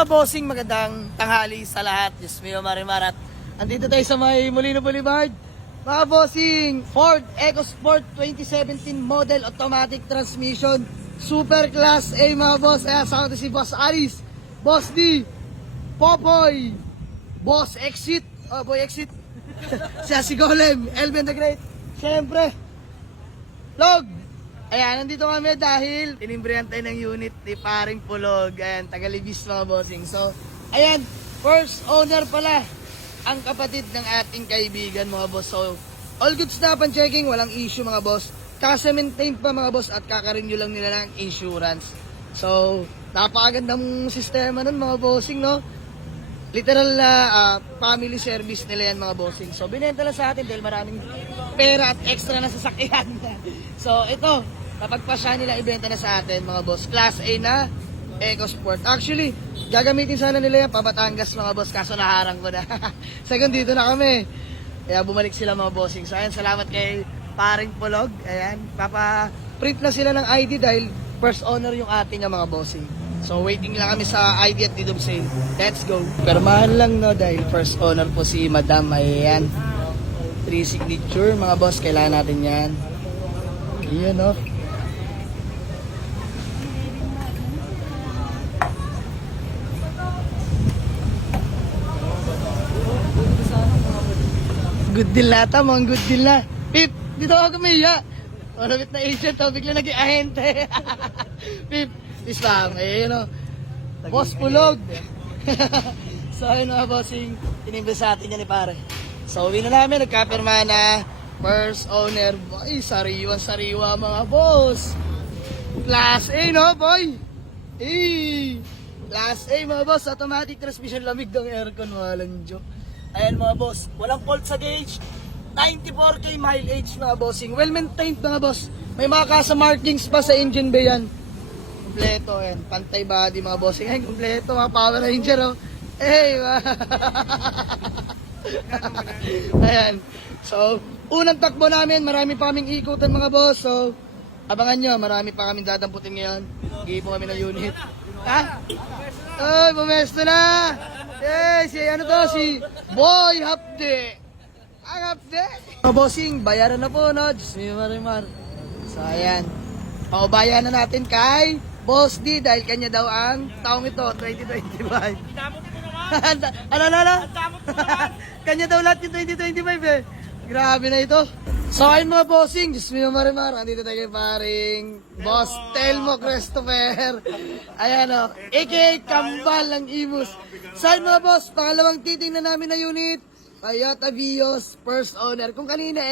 mga bossing, magandang tanghali sa lahat. Diyos mio, Marimarat. Andito tayo sa may Molino Boulevard. Mga bossing, Ford EcoSport 2017 model automatic transmission. Super class A mga boss. Ayan, sa si Boss Aris, Boss D, Popoy, Boss Exit, oh Boy Exit. Siya si Golem, Elben the Great. Siyempre, Log. Ayan, nandito kami dahil tinimbrihan tayo ng unit ni Paring Pulog. Ayan, Tagalibis mga bossing. So, ayan, first owner pala ang kapatid ng ating kaibigan mga boss. So, all goods na pan-checking, walang issue mga boss. Kasa-maintain pa mga boss at kakarenew lang nila ng insurance. So, napakagandang sistema nun mga bossing, no? Literal na family service nila yan mga bossing. So, binenta lang sa atin dahil maraming pera at extra na sasakyan. So, ito, napagpasya nila ibenta na sa atin mga boss. Class A na EcoSport. Actually, gagamitin sana nila yan pa Batangas mga boss, kaso naharang ko na. Second, dito na kami. Kaya bumalik sila mga bossing. So, ayan, salamat kay Paring Pulog. Ayan, papa-print na sila ng ID dahil first owner yung ating mga bossing. So, waiting lang kami sa ID at deed of sale. Let's go. Permahan lang, no, dahil first owner po si Madam. Ayan. 3 signature, mga boss. Kailangan natin yan. Ayan, no. Good deal na ata, mga good deal na. Pip, dito ako kumiya. Malapit na agent, oh, bigla naging ahente. Pip, this lang, eh, you know. Boss Pulog. So, ayun mga bossing, tinimbre sa atin yan ni pare. So, uwi na namin, nagkapirma na first owner. Boy, sariwa mga boss. Class A, no, boy? Class A, mga boss. Automatic transmission, lamig ng aircon, walang joke. Ayan mga boss, walang fault sa gauge. 94k mileage mga bossing. Well maintained mga boss. May mga kasa markings pa sa engine bay yan. Kompleto yan. Pantay body mga bossing. Ayan, kompleto mga Power Ranger, oh. Hey, ayan. So, unang takbo namin, marami pa kaming ikutan mga boss. So, abangan nyo, marami pa kaming dadamputin ngayon. Gipo kami ng unit. Ha? Ay, bumesto na! Eh, si ano to, si Boy Hapde. Ang Hapde. Mga bossing, bayaran na po, no? Diyos niyo, Marimar. So, ayan. Paubayan na natin kay Boss D dahil kanya daw ang taong ito, 2025. Ano? Kanya daw lahat yung 2025, eh. Grabe na ito. So, ayun mga bossing, Diyos niyo, Marimar. Andito tayo kay paring Boss Telmo Christopher. Ayan, o. A.K.A. Kambal ng Imus. So, ayun mga boss, pangalawang titingnan namin na unit. Toyota Vios, first owner. Kung kanina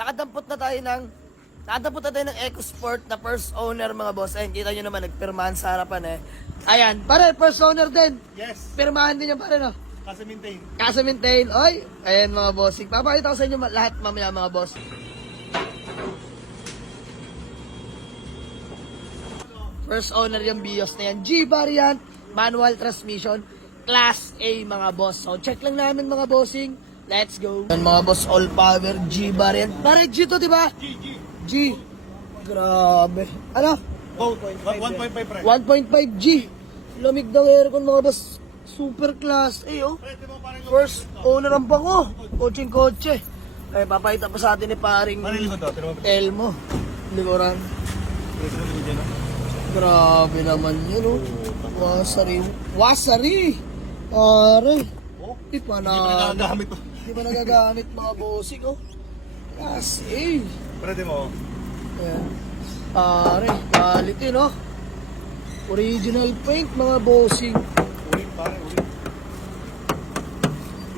nakadampot na tayo ng EcoSport na first owner mga boss. Ayun, kita nyo naman, nagpirmahan sa harapan Ayan, pare, first owner din. Yes. Pirmahan din yan pare, no? Kasi maintain. Oy, ayan mga bossing. Papakita ko sa inyo lahat mamaya mga boss. First owner yung Vios na yan. G-variant, manual transmission, class A mga boss. So check lang namin mga bossing. Let's go. Yan mga boss, all power G-variant. Pare G to, di ba? G. Grabe. Ano? 1.5 pre. 1.5 G. Lamig ng aircon mga boss. Super class A, oh. First owner ang bango. Kotseng-kotse. Eh, papakita pa sa atin ni paring Elmo. Likuran. Grabe naman yun, oh. Wasari. Pare. Di pa nagagamit mga bossing, oh. Class A. Pwede mo. Ayan. Pare, quality, no? Original paint, mga bossing. Ulit.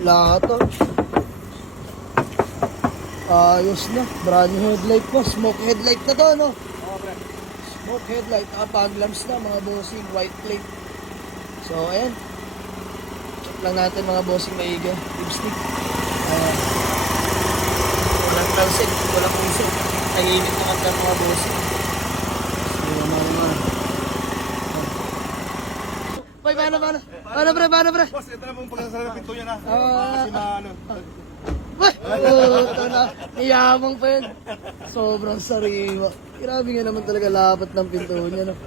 Lahat, oh. Ayos na. Brand new headlight po. Smoke headlight na to, no? Smoke headlight. Pag-lamps na, mga bossing. White plate. So, ayan. Check lang natin, mga bossing, maiga. Lipstick. Ayan. Walang transit. Walang puso. Tahimik na kanta, mga bossing. So, naman. Boy, paano, pre? Boss, ito na pong pagkasala ng pinto niya na. Ah. Kasi maano. Ito na. Niyamang pa yun. Sobrang sariwa. Grabe nga naman talaga lapat ng pinto niya, no?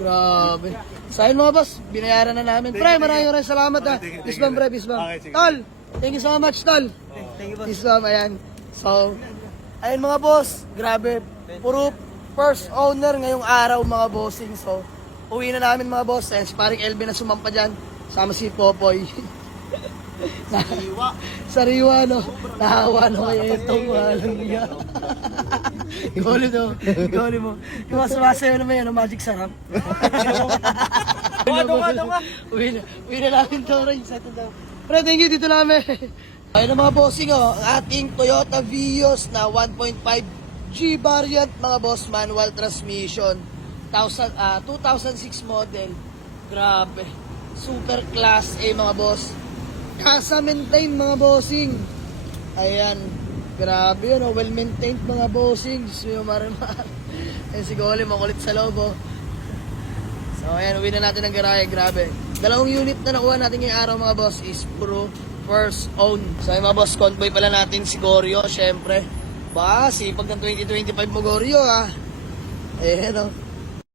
Grabe. Sa akin mga boss, binayaran na namin. Pre, maraming salamat ha. Thank you, Peace bomb, pre, peace bomb. Okay, sige. Tol, thank you so much, Tol. Thank you, boss. Peace bomb, ayan. So, ayun mga boss, grabe. Puro first owner ngayong araw mga bossing. So, uwi na namin mga boss. Ayan, si paring LB na sumampa dyan. Sama si Popoy. Sariwa, no? Nahawa no kaya itong walang niya. Igoli to. Igoli mo. Yung mga sumasayo naman yan, no? Magic sarap. Tunga. Uwi na namin to, Ray. Sa ito daw. Pre, thank you, dito namin. Ayun na mga bossing, oh. Ang ating Toyota Vios na 1.5 G variant, mga boss, manual transmission. 2006 model. Grabe. Super class A, mga boss. Kasa maintain mga bossing. Ayan. Grabe yun, oh. Well maintained mga bossing. Diyos mo yung marimar. Ayan si Goli, makulit sa loob, oh. So ayan, uwi na natin ang garahe. Grabe. Dalawang unit na nakuha natin ngayong araw mga boss is puro first own. So ayan mga boss, convoy pala natin si Goryo, syempre. Ba, sipag ng 2025 mo Goryo, ah. Ayan, oh.